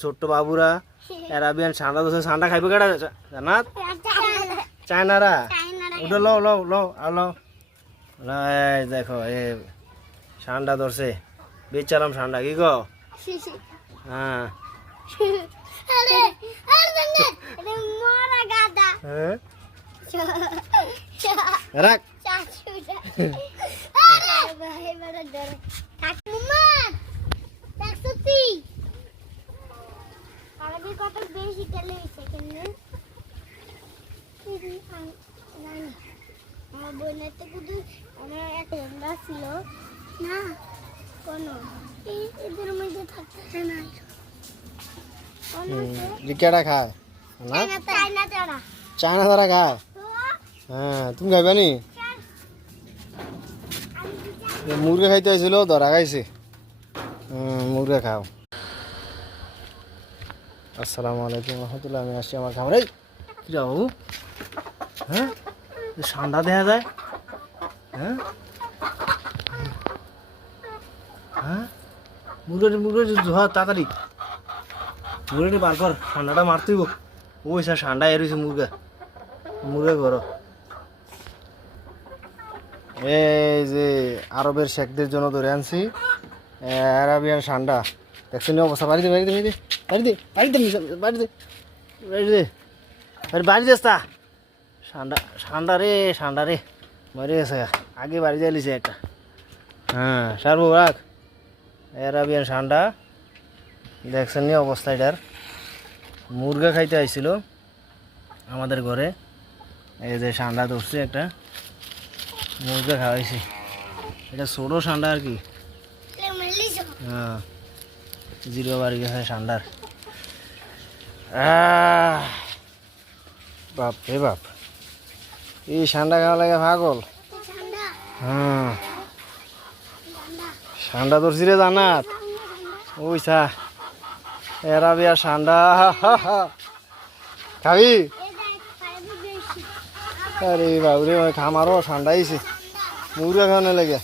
ছোট্ট বাবুরা অ্যারাবিয়ান ঠান্ডা দোষে ঠান্ডা খাইবে কেডা জানাত চায়নারা ওটা লো লো লো আর লো এই দেখো এ ঠান্ডা ধরছে বেচারাম ঠান্ডা কি গো হ্যাঁ রাখ কত বেশি খেলে সেকেন্ডে আমার বোনের তো শুধু আমার একটা ঠান্ডা ছিল না কোনো এদের মধ্যে থাকতে না কেডা খায় না চায়না তারা খায় হ্যাঁ তুমি খাইবা নি মুরগা খাইতে হয়েছিল ধরা খাইছে মুরগা খাও আসসালামু আলাইকুম রহমতুল্লাহ আমি আসছি আমার খামারে কি যাবো হ্যাঁ ঠান্ডা দেখা যায় হ্যাঁ হ্যাঁ মুরগা ধর তাড়াতাড়ি মুরগিটি বার কর ঠান্ডাটা মারতেইব ওই স্যার ঠান্ডা এরছে মুরগা করো এই যে আরবের শেখদের জন্য ধরে আনছি অ্যারাবিয়ান ঠান্ডা দেখছেন অবস্থা বাড়িতে বাড়িতে বাড়িতে বাড়িতে বাড়িতে বাড়িতে বাড়িতে বাড়িতে আসতা ঠান্ডা ঠান্ডা রে মরে গেছে আগে বাড়ি যাইলিছে একটা হ্যাঁ সারবো রাখ অ্যারাবিয়ান ঠান্ডা দেখছেন নি অবস্থা এটার মুরগা খাইতে আইছিল আমাদের ঘরে এই যে ঠান্ডা ধরছে একটা মুরগা খাওয়াইছি এটা ছোটো ঠান্ডা আর কি হ্যাঁ জিরো বাড়ি গেছে ঠান্ডার বাপ রে বাপ এই ঠান্ডা খাওয়া লাগে পাগল হ্যাঁ ঠান্ডা ধরছি রে জানাত ওইসা অ্যারাবিয়া ঠান্ডা খাবি আরে বাবুরে খামারও ঠান্ডা আইছে মুরগা খাওয়ানো লাগে